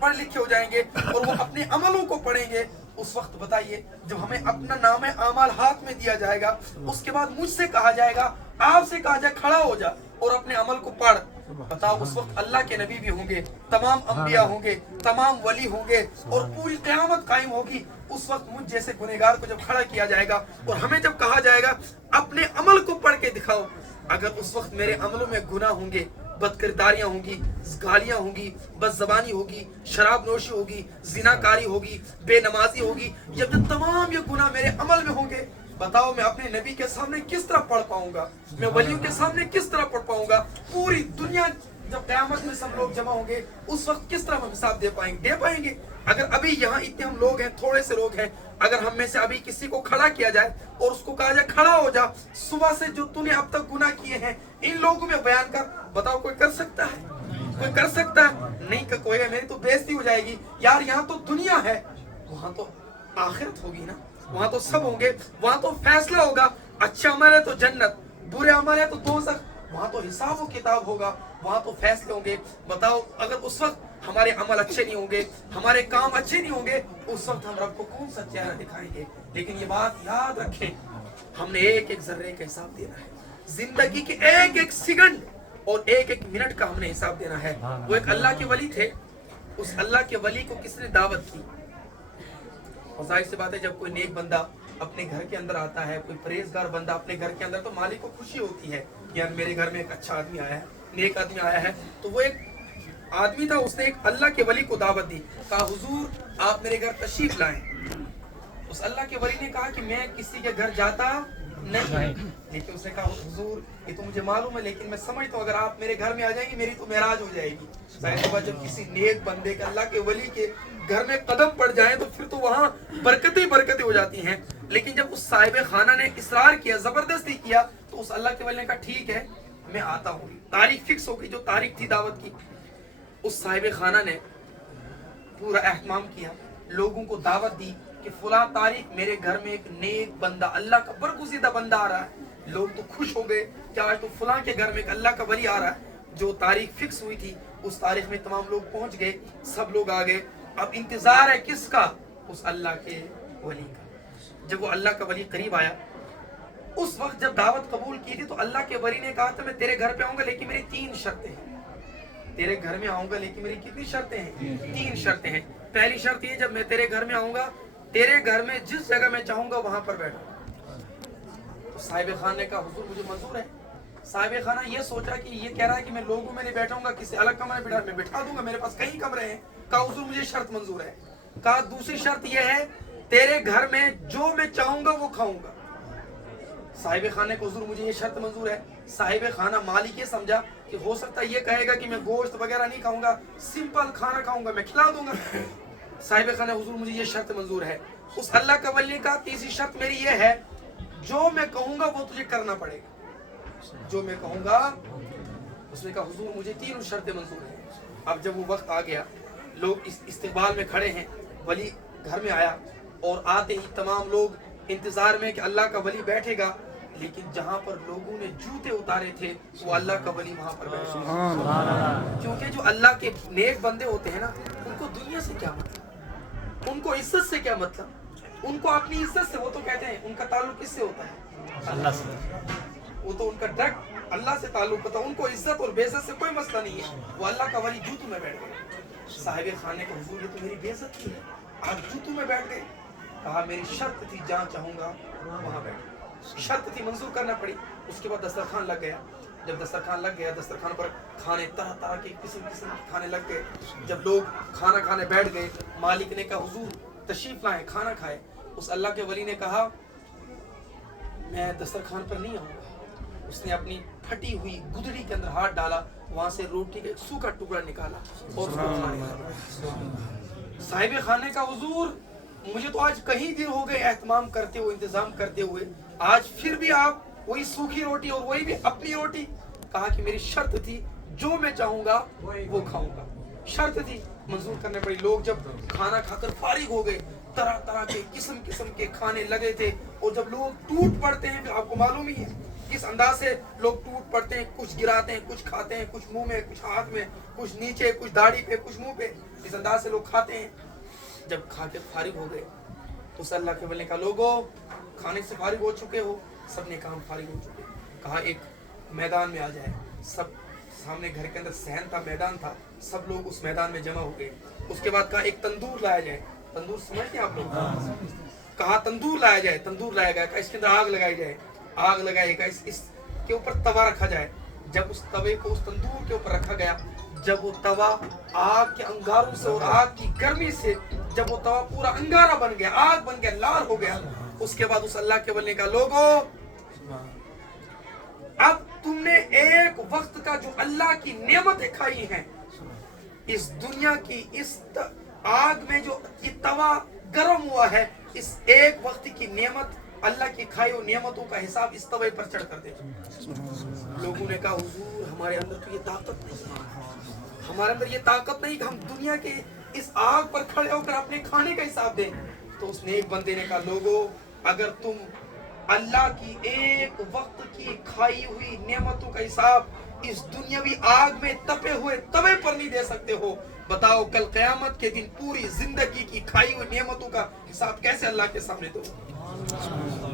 पढ़ लिखे हो जाएंगे और वो अपने अमलों को पढ़ेंगे, उस वक्त बताइए जब हमें अपना नाम आमाल हाथ में दिया जाएगा, उसके बाद मुझसे कहा जाएगा, आपसे कहा जाए खड़ा हो जा और अपने अमल को पढ़। बताओ उस वक्त अल्लाह के नबी भी होंगे, तमाम अंबिया होंगे, तमाम वली होंगे और पूरी क़यामत कायम होगी। उस वक्त मुझ जैसे गुनहगार को जब खड़ा किया जाएगा और हमें जब कहा जाएगा अपने अमल को पढ़ के दिखाओ, अगर उस वक्त मेरे अमलों में गुनाह होंगे, बदकिरदारियां होंगी, गालियां होंगी, बदज़बानी होगी, शराब नोशी होगी, जिनाकारी होगी, बेनमाजी होगी, जब तमाम ये गुनाह मेरे अमल में होंगे, बताओ मैं अपने नबी के सामने किस तरह पढ़ पाऊंगा, मैं वलियों के सामने किस तरह पढ़ पाऊंगा। पूरी दुनिया जब क़यामत में सब लोग जमा होंगे, उस वक्त किस तरह हम हिसाब दे पाएंगे। अगर अभी यहाँ इतने हम लोग हैं, थोड़े से लोग हैं, अगर हम में से अभी किसी को खड़ा किया जाए और उसको कहा जाए खड़ा हो जा, सुबह से जो तूने अब तक गुनाह किए हैं इन लोगों में बयान कर, बताओ कोई कर सकता है? कोई कर सकता है? नहीं कर कोई। मेरी तो बेइज्जती हो जाएगी यार। यहाँ तो दुनिया है, वहां तो आखिरत होगी ना, वहां तो सब होंगे, वहां तो फैसला होगा। अच्छे अमल है तो जन्नत, बुरे अमल है तो दोज़ख, वहां तो हिसाब व किताब होगा, वहां तो फैसले होंगे। बताओ अगर उस वक्त हमारे अमल अच्छे नहीं होंगे, हमारे काम अच्छे नहीं होंगे, उस वक्त हम रब को कौन सा चेहरा दिखाएंगे। लेकिन ये बात याद रखें, हमने एक एक जर्रे का हिसाब देना है, जिंदगी के एक एक सेकंड और एक एक मिनट का हमने हिसाब देना है। वो एक अल्लाह के वली थे, उस अल्लाह के वली को किसने दावत की? और जाहिर सी बात है जब कोई नेक बंदा अपने घर के अंदर आता है, कोई परहेजगार बंदा अपने घर के अंदर, तो मालिक को खुशी होती है यार मेरे घर में एक अच्छा आदमी आया है, नेक आदमी आया है। तो वो एक आदमी था, उसने एक अल्लाह के वली को दावत दी, कहा हुजूर आप मेरे घर तशरीफ लाएं। उस अल्लाह के वली ने कहा कि मैं किसी के घर जाता नहीं, लेकिन उसने कहा हुजूर ये तो मुझे मालूम है, लेकिन मैं समझता हूँ अगर आप मेरे घर में आ जाएंगे मेरी तो मेराज हो जाएगी। जब किसी नेक बंदे के, अल्लाह के वली के घर में कदम पड़ जाए तो फिर तो वहाँ बरकतें हो जाती हैं। लेकिन जब उस साहिब खाना ने इसरार किया, जबरदस्ती किया, तो उस अल्लाह के वली ने कहा ठीक है मैं आता हूँ। तारीख फिक्स हो गई, जो तारीख थी दावत की। उस साहिब खाना ने पूरा एहतमाम किया, लोगों को दावत दी कि फुला तारीख मेरे घर में एक नेक बंदा, अल्लाह का बरगुज़ीदा बंदा आ रहा है। लोग तो खुश हो गए कि आज तो फुला के घर में एक अल्लाह का वली आ रहा है। जो तारीख फिक्स हुई थी उस तारीख में तमाम लोग पहुंच गए, सब लोग आ गए। अब इंतजार है किसका? उस अल्लाह के वली का। जब वो अल्लाह का वली करीब आया, उस वक्त जब दावत कबूल की थी तो अल्लाह के वली ने कहा था मैं तेरे घर पे आऊंगा लेकिन मेरी 3 शर्तें हैं। तेरे घर में आऊंगा लेकिन मेरी कितनी शर्तें हैं? 3 शर्तें हैं। पहली शर्त ये, जब मैं तेरे घर में आऊंगा, तेरे घर में जिस जगह मैं चाहूंगा वहां पर बैठूंगा। तो साहिब खान ने कहा हुजूर मुझे मंजूर है। साहिब खाना ये सोचा कि ये कह रहा है कि मैं लोगों में नहीं बैठाऊंगा, किसी अलग कमरे में बैठा दूंगा, मेरे पास कई कमरे हैं। कहा हुजूर मुझे शर्त मंजूर है। कहा दूसरी शर्त ये है, तेरे घर में जो मैं चाहूंगा वो खाऊंगा। साहिब खाने को हुजूर मुझे ये शर्त मंजूर है। साहिब खाना मालिक ये समझा कि हो सकता है ये कहेगा कि मैं गोश्त वगैरह नहीं खाऊंगा, सिंपल खाना खाऊंगा, मैं खिला दूंगा। साहिब खाना हुजूर मुझे ये शर्त मंजूर है। उस अल्लाह का वली का तीसरी शर्त मेरी ये है, जो मैं कहूंगा वो तुझे करना पड़ेगा। जो मैं कहूंगा, उसने कहा हुजूर मुझे 3 शर्तें मंजूर है। अब जब वो वक्त आ गया, लोग इस इस्तिकबाल में खड़े हैं, वली घर में आया और आते ही तमाम लोग इंतजार में कि अल्लाह का वली बैठेगा। लेकिन जहां पर लोगों ने जूते उतारे थे वो अल्लाह का वली वहां पर बैठा। क्योंकि जो अल्लाह के नेक बंदे होते हैं ना, उनको दुनिया से क्या मतलब, उनको इज्जत से क्या मतलब, उनको अपनी इज्जत से, वो तो कहते हैं उनका ताल्लुक किससे होता है? अल्लाह से। वो तो उनका डायरेक्ट अल्लाह से ताल्लुक होता है, उनको इज्जत और बेइज्जत से कोई मसला नहीं है। वो अल्लाह का वली जूतों में बैठ गए। साहिब खाने को हुजूर ये तो मेरी बेइज्जत की है, आप जूतों में बैठ गए। कहा मेरी शर्त थी जहाँ चाहूंगा वहां बैठ, शर्त थी, मंजूर करना पड़ी। उसके बाद दस्तरखान लग गया। जब दस्तरखान लग गया, दस्तरखान पर खाने तरह तरह के किस्म किस्म के खाने लग गए। जब लोग खाना खाने बैठ गए, मालिक ने कहा हुजूर तशरीफ लाएं, खाना खाए। उस अल्लाह के वली ने कहा मैं दस्तरखान पर नहीं आऊंगा। उसने अपनी फटी हुई गुदड़ी के अंदर हाथ डाला, वहां से रोटी का एक सूखा टुकड़ा निकाला और उसको खाने लगा। साहिब खाने का हुजूर मुझे तो आज कहीं दिन हो गए एहतमाम करते हुए, इंतजाम करते हुए, आज फिर भी आप वही सूखी रोटी और वही भी अपनी रोटी। कहा कि मेरी शर्त थी, जो मैं चाहूंगा वो खाऊंगा। शर्त थी, मंजूर करने पड़ी। लोग जब खाना खाकर फारिग हो गए, तरह तरह के किस्म किस्म के खाने लगे थे। और जब लोग टूट पड़ते हैं, फिर आपको मालूम ही है किस अंदाज से लोग टूट पड़ते हैं, कुछ गिराते हैं, कुछ खाते हैं, कुछ मुंह में, कुछ हाथ में, कुछ नीचे, कुछ दाढ़ी पे, कुछ मुंह पे, इस अंदाज से लोग खाते हैं। जब खा के फारिग हो गए तो उस अल्लाह के वली का लोगों खाने से फारिग हो चुके हो, सबने काम फारिग हो चुके, कहा एक मैदान में आ जाए। सब सामने घर के अंदर सहन था, मैदान था, सब लोग उस मैदान में जमा हो गए। उसके बाद कहा एक तंदूर लाया जाए। तंदूर समझते हैं आप लोग? कहा तंदूर लाया जाए, तंदूर लाया गया, कहा इसके अंदर आग लगाई जाए, आग लगाई गई, इसके ऊपर तवा रखा जाए। जब उस तवे को उस तंदूर के ऊपर रखा गया, जब वो तवा आग के अंगारों से और आग की गर्मी से जब वो तवा पूरा अंगारा बन गया, आग बन गया, लाल हो गया, उसके बाद उस अल्लाह के वली का लोगों अब तुमने एक वक्त का जो अल्लाह की नेमतें खाई हैं, इस दुनिया की इस आग में जो ये तवा गर्म हुआ है, इस एक वक्त की नेमत अल्लाह की खाई हुई नेमतों का हिसाब इस तवे पर चढ़ कर दे। लोगों ने कहा हुजूर हमारे अंदर तो ये ताकत नहीं है, हमारे अंदर ये ताकत नहीं कि हम दुनिया के इस आग पर खड़े होकर अपने खाने का हिसाब दें। तो उसने एक बंदे ने कहा लोगों अगर तुम अल्लाह की एक वक्त की खाई हुई नेमतों का हिसाब इस दुनियावी आग में तपे हुए तवे पर नहीं दे सकते हो, बताओ कल क़यामत के दिन पूरी जिंदगी की खाई हुई नेमतों का हिसाब कैसे अल्लाह के सामने दो?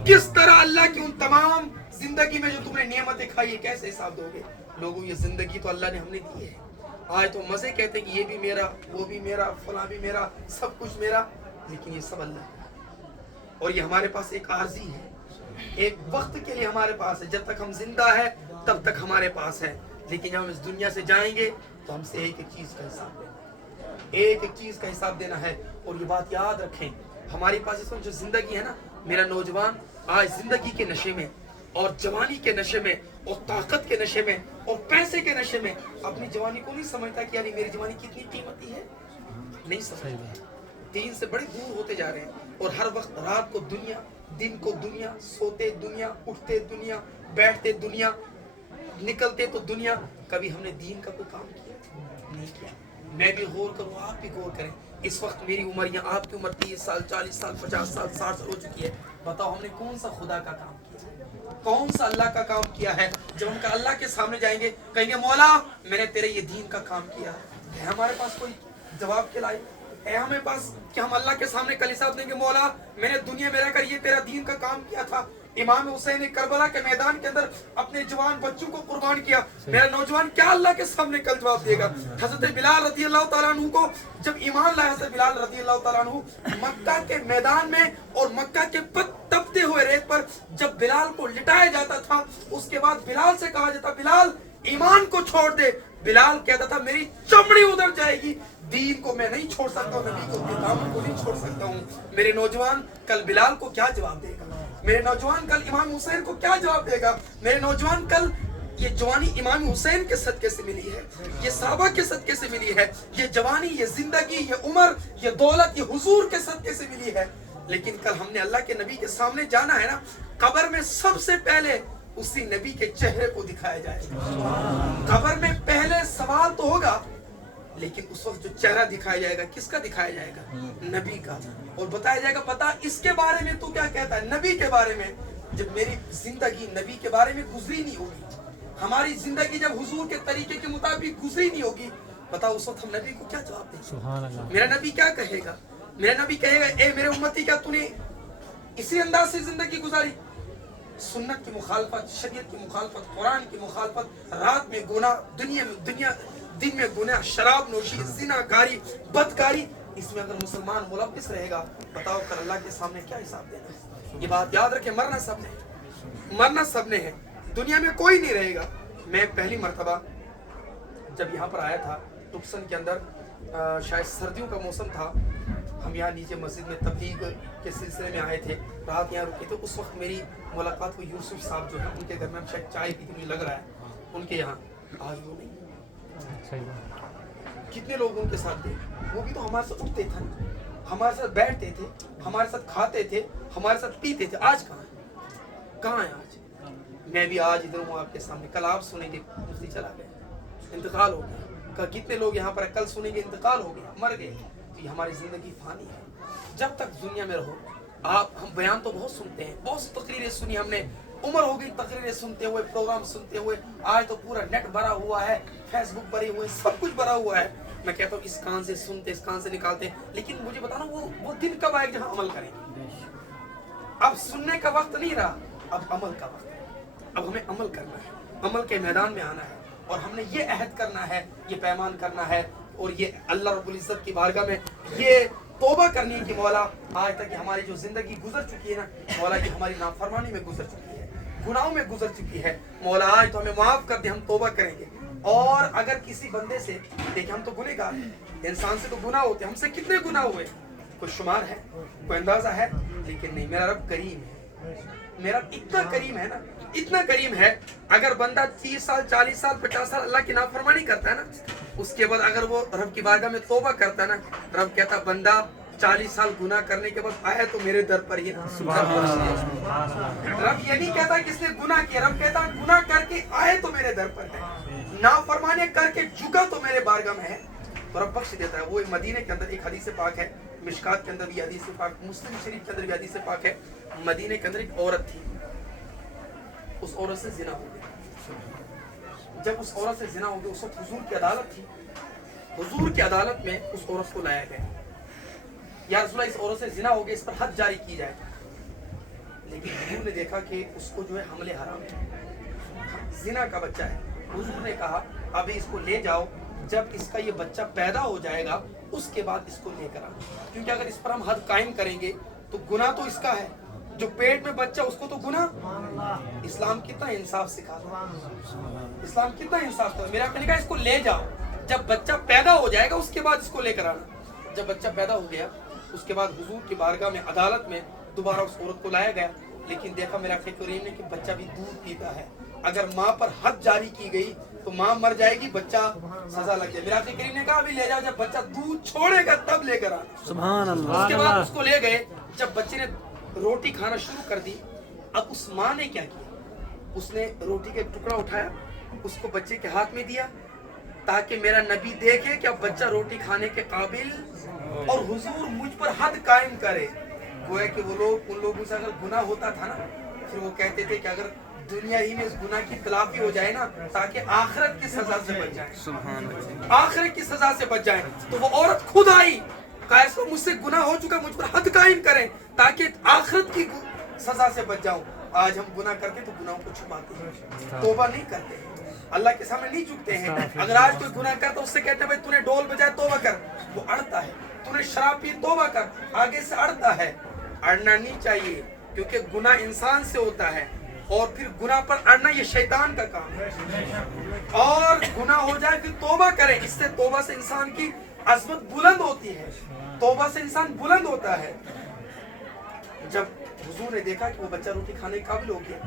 किस तरह अल्लाह की उन तमाम जिंदगी में जो तुमने नेमतें खाई है कैसे हिसाब दोगे? लोगों ये जिंदगी तो अल्लाह ने हमने दी है, आज तो मजे कहते हैं कि ये भी मेरा, वो भी मेरा, फला भी मेरा, सब कुछ मेरा, लेकिन ये सब अल्लाह का। और ये हमारे पास एक आर्जी है, एक वक्त के लिए हमारे पास है। जब तक हम जिंदा है तब तक हमारे पास है, लेकिन जब हम इस दुनिया से जाएंगे तो हमसे एक एक चीज का हिसाब देना है, एक एक चीज का हिसाब देना है। और ये बात याद रखें, हमारे पास इसमें जो जिंदगी है ना, मेरा नौजवान आज जिंदगी के नशे में और जवानी के नशे में और ताकत के नशे में और पैसे के नशे में अपनी जवानी को नहीं समझता कि यार मेरी जवानी कितनी कीमती है, नहीं समझता। दीन से बड़े दूर होते जा रहे हैं और हर वक्त रात को दुनिया, दिन को दुनिया, सोते दुनिया, उठते दुनिया, बैठते दुनिया, निकलते तो दुनिया। कभी हमने दीन का कोई काम किया? नहीं किया। मैं भी गौर करूँ, आप भी गौर करें। इस वक्त मेरी उम्र या आपकी उम्र 30 साल, 40 साल, 50 साल, 60 साल हो चुकी है। बताओ हमने कौन सा खुदा का काम किया, कौन सा अल्लाह का काम किया है? जब हम अल्लाह के सामने जाएंगे कहेंगे मौला मैंने तेरे ये दीन का काम किया है। हमारे पास कोई जवाब के लायक है हमें पास कि हम अल्लाह के सामने कल हिसाब देंगे मौला मैंने दुनिया में रहकर ये तेरा दीन का काम किया था। इमाम हुसैन ने करबला के मैदान के अंदर अपने जवान बच्चों को कुर्बान किया, मेरा नौजवान क्या अल्लाह के सामने कल जवाब देगा? हजरत बिलाल रज़ी अल्लाह तआला अन्हु को जब ईमान लाया, हजरत बिलाल रज़ी अल्लाह तआला अन्हु मक्का के मैदान में और मक्का के तपते हुए रेत पर जब बिलाल को लिटाया जाता था, उसके बाद बिलाल से कहा जाता बिलाल ईमान को छोड़ दे। बिलाल कहता था मेरी चमड़ी उधर जाएगी, दीन को मैं नहीं छोड़ सकता हूँ, नबी को दामन को नहीं छोड़ सकता हूँ। मेरे नौजवान कल बिलाल को क्या जवाब देगा? मेरे नौजवान कल इमाम हुसैन को क्या जवाब देगा? मेरे नौजवान कल ये जवानी इमाम हुसैन के सदके से मिली है, ये साहबा के सदके से मिली है, ये जवानी, ये जिंदगी, ये उम्र, ये दौलत, ये हुजूर के सदके से मिली है। लेकिन कल हमने अल्लाह के नबी के सामने जाना है ना, कब्र में सबसे पहले उसी नबी के चेहरे को दिखाया जाएगा। कब्र में पहले सवाल तो होगा, लेकिन उस वक्त जो चेहरा दिखाया जाएगा किसका दिखाया जाएगा? नबी का। और बताया जाएगा बता इसके बारे में तू क्या कहता है, नबी के बारे में। जब मेरी जिंदगी नबी के बारे में गुजरी नहीं होगी, हमारी जिंदगी जब हुजूर के तरीके के मुताबिक गुजरी नहीं होगी, बताओ उस वक्त हम नबी को क्या जवाब देंगे? मेरा नबी क्या कहेगा? मेरा नबी कहेगा ए मेरे उम्मती क्या तूने इसी अंदाज से जिंदगी गुजारी? सुन्नत की मुखालफत, शरीयत की मुखालफत, कुरान की मुखालफत, रात में गुनाह, दिन में गुनाह, शराब नोशी, ज़िनाकारी, बदकारी, इसमें अगर मुसलमान मुलव्विस रहेगा, बताओ कल अल्लाह के सामने क्या हिसाब देना है? ये बात याद रखे, मरना सबने है, दुनिया में कोई नहीं रहेगा। मैं पहली मर्तबा जब यहाँ पर आया था तुक्सन के अंदर, शायद सर्दियों का मौसम था, हम यहाँ नीचे मस्जिद में तबलीग के सिलसिले में आए थे, रात यहाँ रुके थे। उस वक्त मेरी मुलाकात हुई यूसुफ साहब जो है उनके घर में, हम शायद चाय पी थी, मुझे लग रहा है उनके यहाँ। आज वो नहीं, कितने लोग उनके साथ थे, वो भी तो हमारे साथ उठते थे, हमारे साथ बैठते थे, हमारे साथ खाते थे, हमारे साथ पीते थे। आज कहाँ है आज? मैं भी आज इधर हूँ आपके सामने। कल आप सुनेंगे मुफ्ती चला गया, इंतकाल हो गया। कितने लोग यहाँ पर कल सुनेंगे इंतकाल हो गया, मर गए। तो हमारी जिंदगी फानी है। जब तक दुनिया में रहो आप, हम बयान तो बहुत सुनते हैं, बहुत सी तकरीरें सुनी हमने, उम्र हो गई तकरीरें सुनते हुए, प्रोग्राम सुनते हुए, आज तो पूरा नेट भरा हुआ है, फेसबुक भरे हुए, सब कुछ भरा हुआ है। मैं कहता हूँ इस कान से सुनते, इस कान से निकालते, लेकिन मुझे बताना वो दिन कब आएगा जब हम अमल करेंगे। अब सुनने का वक्त नहीं रहा, अब अमल का वक्त है। अब हमें अमल करना है, अमल के मैदान में आना है, और हमने ये अहद करना है, ये पैमान करना है, और ये अल्लाह रब्बुल इज्जत की बारगाह में ये तौबा करनी है कि मौला आज तक हमारी जो जिंदगी गुजर चुकी है ना, मौला की हमारी नाफरमानी में गुजर चुकी है, गुनाहों में गुजर चुकी है, मौला आज तो हमें माफ कर दे, हम तौबा करेंगे। और अगर किसी बंदे से देखिए, हम तो गुनहगार हैं, इंसान से तो गुनाह होते हैं, हमसे कितने गुनाह हुए, कोई शुमार है, कोई अंदाजा है, लेकिन नहीं, मेरा रब करीम है, मेरा इतना करीम है ना, इतना करीम है। अगर बंदा 30 साल 40 साल 50 साल अल्लाह की नाफरमानी करता है ना, उसके बाद अगर वो रब की बारगाह में तौबा करता है ना, रब कहता बंदा 40 साल गुनाह करने के बाद आया तो मेरे दर पर ही ना। रब ये नहीं कहता किसने गुनाह किया, रब कहता गुनाह करके आए तो मेरे दर पर है, नाफरमानी करके झुका तो मेरे बारगाह में है, तो रब बख्श देता है। वो मदीने के अंदर एक हदीस पाक है, मिशकात के अंदर भी हदीस पाक, मुस्लिम शरीफ के अंदर भी हदीस पाक है। मदीने के अंदर एक औरत थी, उस औरत से जिना हो गया। जब उस औरत से जिना हो गया, उस वक्त हुजूर की अदालत थी, हुजूर की अदालत में उस औरत को लाया गया, या रसूलुल्लाह इस औरत से जिना हो गया, इस पर हद जारी की जाए। लेकिन हुजूर ने देखा कि उसको जो है हमले हराम है, जिना का बच्चा है। हुजूर ने कहा अभी इसको ले जाओ, जब इसका ये बच्चा पैदा हो जाएगा उसके बाद इसको लेकर आओ, क्योंकि अगर इस पर हम हद कायम करेंगे तो गुनाह तो इसका है, जो पेट में बच्चा उसको तो गुनाह। इस्लाम कितना इंसाफ सिखाता है, इस्लाम कितना इंसाफ करता है। मेरा कहने का इसको ले जाओ, जब बच्चा पैदा हो जाएगा उसके बाद इसको लेकर आना। जब बच्चा पैदा हो गया उसके बाद हुजूर की बारगाह में अदालत में दोबारा उस औरत को लाया गया, लेकिन देखा मेरा करीम ने कि बच्चा भी दूध पीता है, अगर माँ पर हद जारी की गई तो माँ मर जाएगी, बच्चा सजा लग जाए। मेरा करीम ने कहा अभी ले जाओ, जब बच्चा दूध छोड़ेगा तब लेकर आना। सुभान अल्लाह। उसके बाद उसको ले गए, जब बच्चे ने रोटी खाना शुरू कर दी, अब उस माँ ने क्या किया, उसने रोटी का एक टुकड़ा उठाया, उसको बच्चे के हाथ में दिया, ताकि मेरा नबी देखे कि अब बच्चा रोटी खाने के काबिल, और हुजूर मुझ पर हद कायम करे। गोया कि वो लोग, उन लोगों से अगर गुनाह होता था ना, फिर वो कहते थे कि अगर दुनिया ही में इस गुनाह की तलाफी हो जाए ना, ताकि आखिरत की सजा से बच जाए, आखिरत की सजा से बच जाए। तो वो औरत खुद आई, कहा इसको मुझसे गुनाह हो चुका, मुझ पर हद कायम करें ताकि आखिरत की सजा से बच जाऊं। आज हम गुनाह करते तो गुनाहों को छुपाते हैं, तौबा नहीं करते, अल्लाह के सामने नहीं झुकते हैं। अगर आज कोई गुनाह करता उससे कहते हैं भाई तूने ढोल बजाया तौबा कर, वो अड़ता है, तूने शराब पी तौबा कर, आगे से अड़ता है। अड़ना नहीं चाहिए, क्योंकि गुनाह इंसान से होता है, और फिर गुनाह पर अड़ना ये शैतान का काम है। और गुनाह हो जाए फिर तौबा करें, इससे तौबा से इंसान की अजमत बुलंद होती है, तौबा से इंसान बुलंद होता है। जब हुजूर ने देखा कि वो बच्चा रोटी खाने के काबिल हो गया,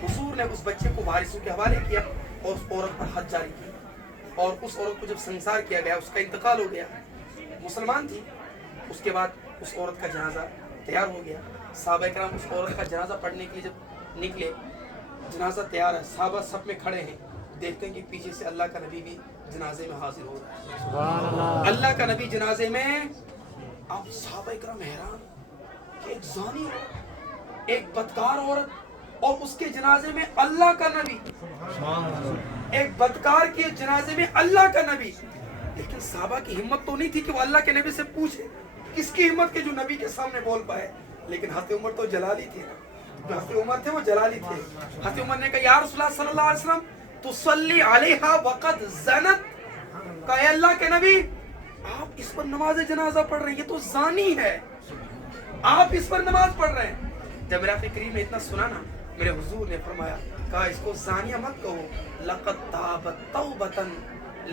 हुजूर ने उस बच्चे को वारिसों के हवाले किया और उस औरत पर हद जारी की, और उस औरत को जब संसार किया गया, उसका इंतकाल हो गया, मुसलमान थी। उसके बाद उस औरत का जनाजा तैयार हो गया, सहाबा किराम उस औरत का जनाजा पढ़ने के लिए जब निकले, जनाजा तैयार है, सहाबा सब में खड़े हैं, देखते हैं कि पीछे से अल्लाह का नबी भी जनाजे में हाजिर हो रहा है, अल्लाह का नबी जनाजे में। अब सहाबा किराम हैरान कि एक जानी, एक बदकार औरत, और उसके जनाजे में अल्लाह का नबी, एक बदकार के जनाजे में अल्लाह का नबी। लेकिन सहाबा की हिम्मत तो नहीं थी कि वो अल्लाह के नबी से पूछे, किसकी हिम्मत के जो नबी के सामने बोल पाए। लेकिन हज़रत उमर तो जलाली थे ना, जो हज़रत उमर थे वो जलाली थे। हज़रत उमर ने कहा या रसूलुल्लाह सल्लल्लाहु अलैहि वसल्लम तुसल्ली अलैहा वक़द ज़नत, कहा अल्लाह के नबी आप इस पर नमाज जनाजा पढ़ रहे हैं, ये तो जानी है, आप इस पर नमाज पढ़ रहे हैं। जब मेरा करीम ने इतना सुना ना, मेरे हुजूर ने फरमाया, कहा इसको जानिया मत कहो, लक़द ताबत तौबतन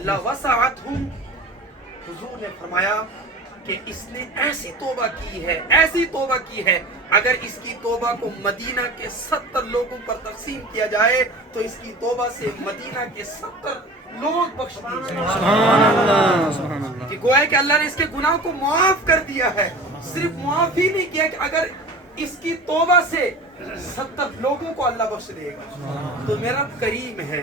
लवसअतहुम। हुजूर ने फरमाया कि इसने ऐसी तौबा की है, ऐसी तौबा की है, अगर इसकी तौबा को मदीना के 70 लोगों पर तकसीम किया जाए तो इसकी तौबा से मदीना के 70 लोग बख्श दिए जाएंगे। कि गोया कि अल्लाह ने इसके गुनाह को माफ कर दिया है, सिर्फ माफ ही नहीं किया कि अगर इसकी तौबा से 70 लोगों को अल्लाह बख्श देगा। तो मेरा करीम है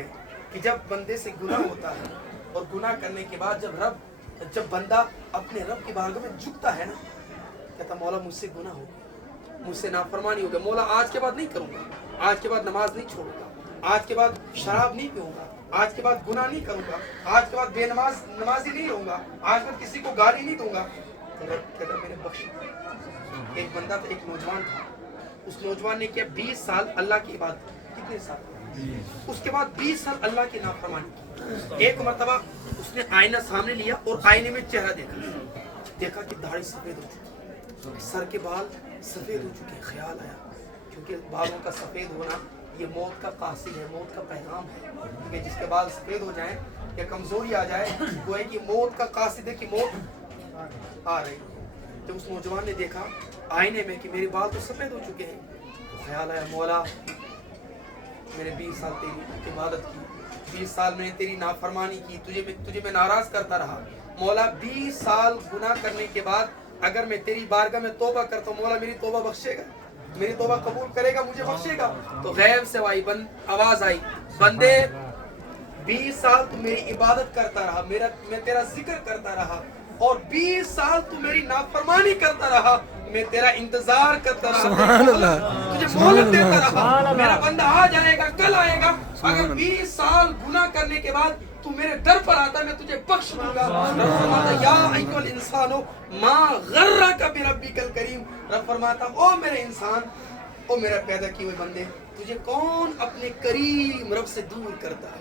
कि जब बंदे से गुनाह होता है, और गुनाह करने के बाद जब बंदा अपने रब की बारगाह में झुकता है ना, कहता मौला मुझसे गुनाह हो गया, मुझसे नाफरमानी हो गई, मौला आज के बाद नहीं करूँगा, आज के बाद नमाज नहीं छोड़ूंगा, आज के बाद शराब नहीं पीऊँगा, आज के बाद गुनाह नहीं करूँगा, आज के बाद नमाजी नहीं रहूँगा, आज के बाद किसी को गाली नहीं दूंगा। तो कहता मैंने बख्श दिया। एक बंदा था, एक नौजवान था, उस नौजवान ने किया 20 साल अल्लाह की इबादत। कितने साल? उसके बाद 20 साल अल्लाह की नाफरमानी की। एक मर्तबा उसने आईना सामने लिया और आईने में चेहरा देखा कि दाढ़ी सफेद हो चुकी है, सर के बाल सफेद हो चुके हैं। ख्याल आया क्योंकि बालों का सफेद होना ये मौत का कासिद है, मौत का पैगाम है, क्योंकि जिसके बाल सफेद हो जाएं या कमजोरी आ जाए वो है कि मौत का कासिद है कि मौत आ रही है। तो उस नौजवान ने देखा आईने में कि मेरे बाल तो सफेद हो चुके हैं, तो ख्याल आया मौला मैंने 20 साल तेरी इबादत की, 20 साल मैंने तेरी नाफरमानी की, तुझे मैं नाराज करता रहा। मौला 20 साल गुनाह करने के बाद अगर मैं तेरी बारगाह में तौबा करता हूँ, मौला मेरी तौबा बख्शेगा, मेरी तौबा कबूल करेगा, मुझे बख्शेगा। तो गैब से आवाज आई, बंदे 20 साल तू मेरी इबादत करता रहा, मैं तेरा जिक्र करता रहा, और 20 साल तू मेरी नाफरमानी करता रहा, मैं तेरा इंतजार करता रहा, तुझे मोहलत देता रहा, मेरा बंदा आ जाएगा, कल आएगा। अगर 20 साल गुनाह करने के बाद तू मेरे दर पर आता, मैं तुझे बख्श दूंगा। या अय्युहल इंसानो मा गर्रका बिरब्बिकल करीम। रब फरमाता ओ मेरे इंसान, ओ मेरा पैदा किए हुए बंदे, तुझे कौन अपने करीम रब से दूर करता है?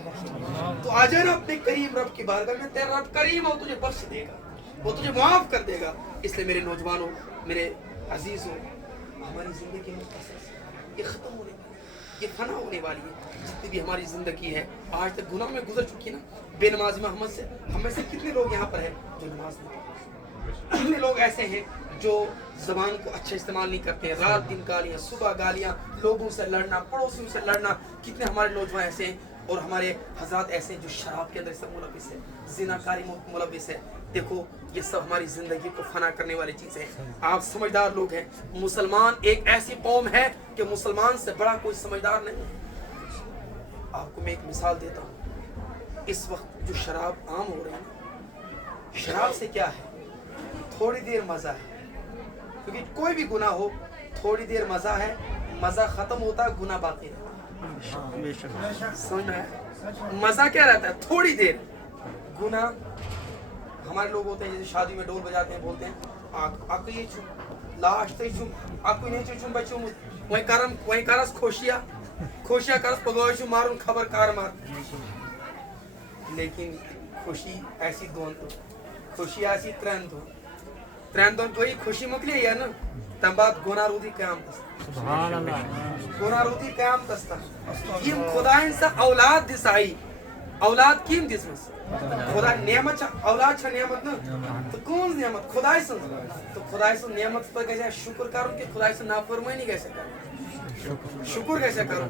तो आ जाए ना अपने करीम रब की बारगाह में, तेरा रब करीम हो, तुझे बख्श देगा, वो तुझे माफ कर देगा। इसलिए मेरे नौजवानों, मेरे अजीजों, हमारी जिंदगी मुख्तसर ये खत्म होने वाली है, ये फना होने वाली है। जितनी भी हमारी जिंदगी है आज तक गुनाह में गुजर चुकी ना, बेनमाजी में हम से कितने लोग यहाँ पर हैं जो नमाज नहीं पढ़ते, कितने लोग ऐसे हैं जो ज़बान को अच्छा इस्तेमाल नहीं करते हैं, रात दिन गालियाँ, सुबह गालियाँ, लोगों से लड़ना, पड़ोसियों से लड़ना। कितने हमारे नौजवान ऐसे हैं और हमारे हजरात ऐसे हैं जो शराब के अंदर सब मुलविस है, ज़िनाकारी मुलविस है। देखो ये सब हमारी ज़िंदगी को फना करने वाली चीज़ें हैं। आप समझदार लोग हैं, मुसलमान एक ऐसी कौम है कि मुसलमान से बड़ा कोई समझदार नहीं। आपको मैं एक मिसाल देता हूँ, इस वक्त जो शराब आम हो रही है, शराब से क्या है, थोड़ी देर मज़ा है, क्योंकि कोई भी गुनाह हो थोड़ी देर मज़ा है, मज़ा ख़त्म होता है, गुनाह बाकी रहता है। समझ में आया? मज़ा क्या रहता है? थोड़ी देर। गुनाह हमारे लोग होते हैं जैसे शादी में ढोल बजाते हैं, बोलते हैं आपको ये चुम लास्ट चुम आपको नहीं चुम बचुम वही कारस खोशिया करस पगोशु मारून खबर कार मार। लेकिन खुशी ऐसी दोन तो खुशी ऐसी त्रैन दोन कोई खुशी मुकली है ना, तम बात गुनारूदी क़याम गुनारूदी क़याम तस्ता यम खुदाइन सा औलाद दिसाई, औलाद कीम दिसमस खुदा नेमत औलाद छ नेमत ना, तो कौन नेमत खुदाई से, तो खुदाई से नेमत पर कैसे शुक्र करूं कि खुदाई से नाफरमानी कैसे करूं, शुक्र कैसे करूं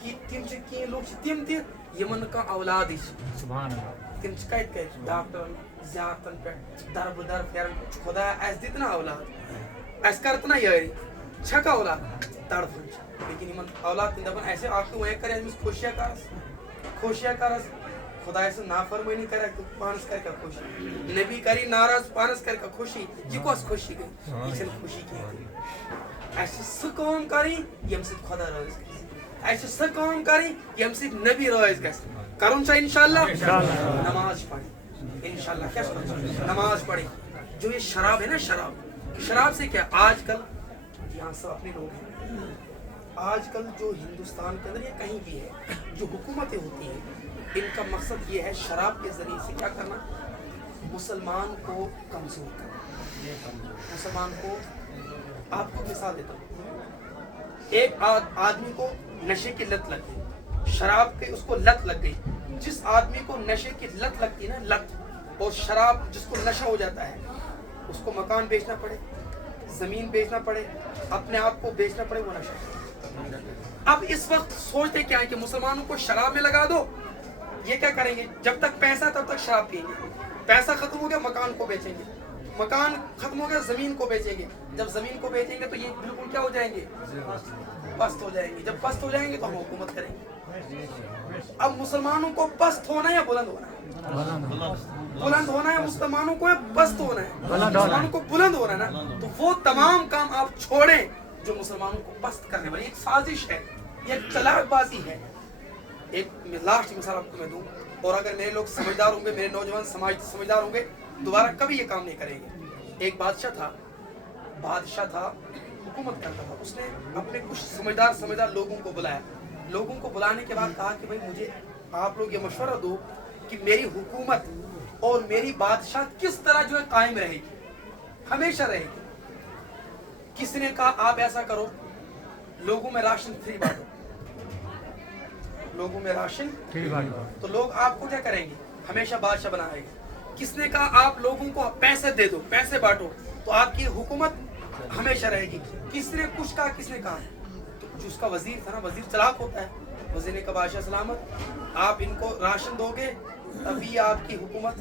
कि तिम से की लोग तिम ते यमन का औलाद इस सुभान अल्लाह तिम शिकायत कर डॉक्टर ज़ियारतन पे दर बदर फेरन खुदा ऐस दितना औलाद ऐस करतना यारी छका औलाद तड़फन। लेकिन यमन औलाद तिंदबन ऐसे आपको वह करे मिस खुशिया करस खुदा से नाफरमानी करे तो पानस कर का खुशी नबी करी नाराज पानस कर का खुशी जी को खुशी गई इसे खुशी की ऐसे सुकून करी यम से खुदा रोज ऐसे सुकून करी यम से नबी रोज गस करूं चाहिए इंशाल्लाह नमाज पढ़े इंशाल्लाह क्या नमाज पढ़े। जो ये शराब है ना, शराब से क्या आजकल यहाँ सब अपने लोग हैं, आजकल जो हिंदुस्तान के अंदर या कहीं भी है जो हुकूमतें होती हैं इनका मकसद ये है शराब के जरिए से क्या करना, मुसलमान को कमजोर करना, मुसलमान को। आपको मिसाल देता हूँ, एक आदमी को नशे की लत लग गई, शराब की उसको लत लग गई। जिस आदमी को नशे की लत लगती है ना, लत, और शराब जिसको नशा हो जाता है उसको मकान बेचना पड़े, जमीन बेचना पड़े, अपने आप को बेचना पड़े, वो नशा। अब इस वक्त सोचते क्या है कि मुसलमानों को शराब में लगा दो, ये क्या करेंगे, जब तक पैसा तब तक शराब पिएंगे, पैसा खत्म हो गया मकान को बेचेंगे, मकान खत्म हो गया जमीन को बेचेंगे, जब जमीन को बेचेंगे तो ये बिल्कुल क्या हो जाएंगे, पस्त हो जाएंगे, जब पस्त हो जाएंगे तो हम हुकूमत करेंगे। अब मुसलमानों को पस्त होना है या बुलंद होना है? बुलंद होना है। मुसलमानों को पस्त होना है, मुसलमानों को बुलंद होना है ना। तो वो तमाम काम आप छोड़ें जो मुसलमानों को पस्त करने वाली एक साजिश है, ये एक चालाकबाजी है। एक लास्ट मिसाल आपको मैं दूं, और अगर मेरे लोग समझदार होंगे, मेरे नौजवान समाज समझदार होंगे, दोबारा कभी ये काम नहीं करेंगे। एक बादशाह था, हुकूमत करता था। उसने अपने कुछ समझदार लोगों को बुलाया। लोगों को बुलाने के बाद कहा कि भाई मुझे आप लोग ये मशवरा दो कि मेरी हुकूमत और मेरी बादशाह किस तरह जो है कायम रहेगी, हमेशा रहेगी। किसी ने कहा आप ऐसा करो, लोगों में राशन फ्री बांटो, लोगों में राशन फ्री बांटो, तो लोग आपको क्या करेंगे, हमेशा बादशाह बनाएंगे। किसने कहा आप लोगों को पैसे दे दो, पैसे बांटो, तो आपकी हुकूमत हमेशा रहेगी। किसने कुछ कहा, किसने कहा, तो जिसका वजीर था ना, वजीर चालाक होता है, वजीर ने कहा बादशाह सलामत, आप इनको राशन दोगे तभी आपकी हुकूमत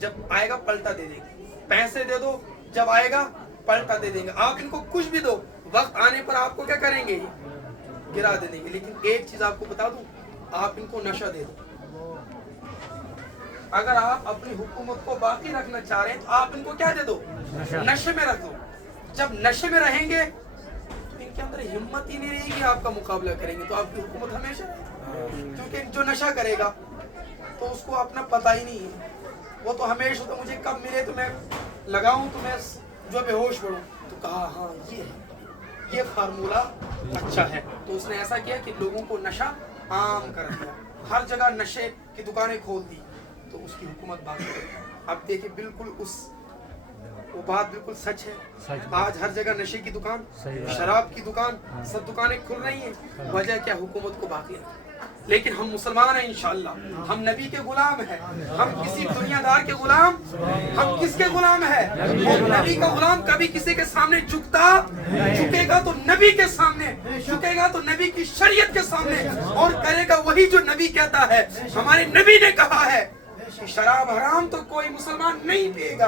जब आएगा पलटा दे देंगे, पैसे दे दो, जब आएगा पलटा दे देंगे। आप इनको कुछ भी दो, वक्त आने पर आपको क्या करेंगे, गिरा दे देंगे। लेकिन एक चीज आपको बता दूं, आप इनको नशा दे दो। अगर आप अपनी हुकूमत को बाकी रखना चाह रहे हैं तो आप इनको क्या दे दो, नशे में रख दो। जब नशे में रहेंगे तो इनके अंदर हिम्मत ही नहीं रहेगी आपका मुकाबला करेंगे, तो आपकी हुकूमत हमेशा, क्योंकि जो नशा करेगा तो उसको अपना पता ही नहीं है, वो तो हमेशा तो मुझे कब मिले तो मैं लगाऊं तो मैं जो बेहोश पड़ूं। तो कहा हाँ ये फार्मूला अच्छा है। तो उसने ऐसा किया कि लोगों को नशा आम कर दिया, हर जगह नशे की दुकानें खोल दी, तो उसकी हुकूमत बाकी रही। अब देखिए बिल्कुल वो बात बिल्कुल सच है। आज हर जगह नशे की दुकान, शराब की दुकान, सब दुकानें खुल रही हैं। वजह क्या, हुकूमत को बाकी है। लेकिन हम मुसलमान हैं इंशाअल्लाह, हम नबी के गुलाम हैं, हम किसी दुनियादार के गुलाम, हम किसके गुलाम है, नबी का गुलाम। कभी किसी के सामने झुकेगा तो नबी के सामने झुकेगा, तो नबी की शरीयत के सामने, और करेगा वही जो नबी कहता है। हमारे नबी ने कहा है कि शराब हराम तो कोई मुसलमान नहीं पिएगा,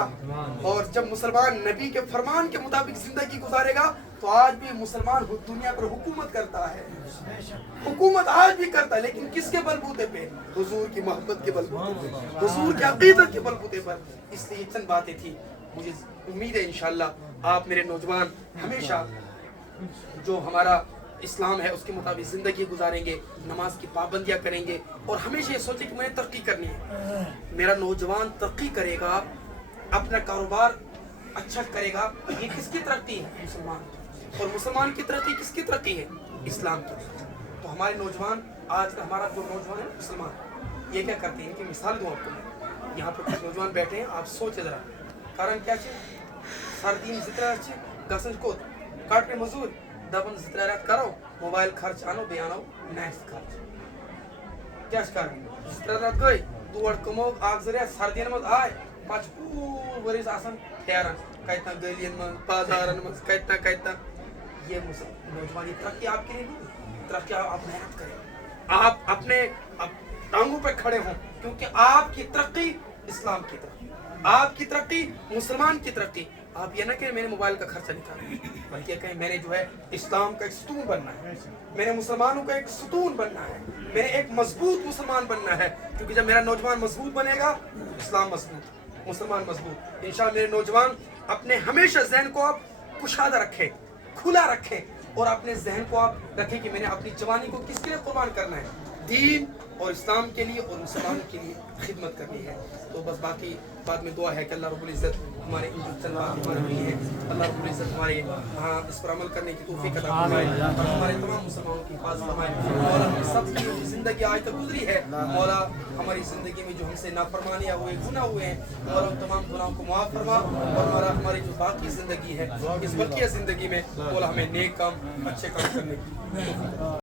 और जब मुसलमान नबी के फरमान के मुताबिक जिंदगी गुजारेगा तो आज भी मुसलमान दुनिया पर हुकूमत करता है, हुकूमत आज भी करता है। लेकिन किसके बलबूते पे, हुजूर की मोहब्बत के बलबूते पे, हुजूर की अकीदत के बलबूते पर। इसलिए चंद बातें थी, मुझे उम्मीद है इंशाअल्लाह आप मेरे नौजवान हमेशा जो हमारा इस्लाम है उसके मुताबिक जिंदगी गुजारेंगे, नमाज की पाबंदियां करेंगे, और हमेशा ये सोचे कि मुझे तरक्की करनी है। मेरा नौजवान तरक्की करेगा, अपना कारोबार अच्छा करेगा, ये किसकी तरक्की है, मुसलमान। और मुसलमान की तरक्की किसकी तरक्की है, इस्लाम की। तो हमारे नौजवान, आज का हमारा जो नौजवान है मुसलमान, ये क्या करते हैं, इनकी मिसाल दूँ आपको मैं। यहाँ पर कुछ नौजवान बैठे हैं, आप सोचे जरा, कारण क्या सर्दी जितना गसन को काटने मजदूर दबन जितना रात करो, मोबाइल खर्च आनो बे आनो नेक्स्ट खर्च क्या कर जितना रात गई तोड़ कमो आग जरिया सर्दियन मत आए पाँच पूर वरिस आसन ठहरन कहता गलियन में बाजारन में कहता ये नौजवान तरक्की आपके लिए नहीं, तरक्की आप मेहनत करें, आप अपने टांगों पर खड़े हों, क्योंकि आपकी तरक्की इस्लाम की तरक्की, आपकी तरक्की मुसलमान की तरक्की। आप ये ना कहें मैंने मोबाइल का खर्चा निकाला, बल्कि कहें मैंने जो है इस्लाम का एक सतून बनना है, मैंने मुसलमानों का एक सतून बनना है, मैंने एक मजबूत मुसलमान बनना है। क्योंकि जब मेरा नौजवान मजबूत बनेगा, इस्लाम मजबूत, मुसलमान मजबूत। इंशाअल्लाह मेरे नौजवान अपने हमेशा जहन को आप कुशादा रखें, खुला रखें, और अपने जहन को आप रखें कि मैंने अपनी जवानी को किसके लिए कुर्बान करना है, दीन और इस्लाम के लिए और मुसलमानों के लिए खिदमत करनी है। तो बस बाकी बाद में दुआ है कि अल्लाह रब्बुल इज़्ज़त हमारे हमारे भी है, अल्लाह रब्बुल इज़्ज़त हमारे इस पर अमल करने की तौफीक अता फरमाए और हमारे तमाम मुसलमानों की हिफाज़त फरमाए। मौला हम सब की ज़िंदगी आज तक गुजरी है, मौला हमारी ज़िंदगी में जो हमसे नाफरमानियाँ हुए, गुनाह हुए हैं, मौला उन तमाम गुनाहों को माफ़ फरमा, और हमारा हमारी जो बाकी ज़िंदगी है, इस बकिया ज़िंदगी में मौला हमें नेक काम, अच्छे काम करने की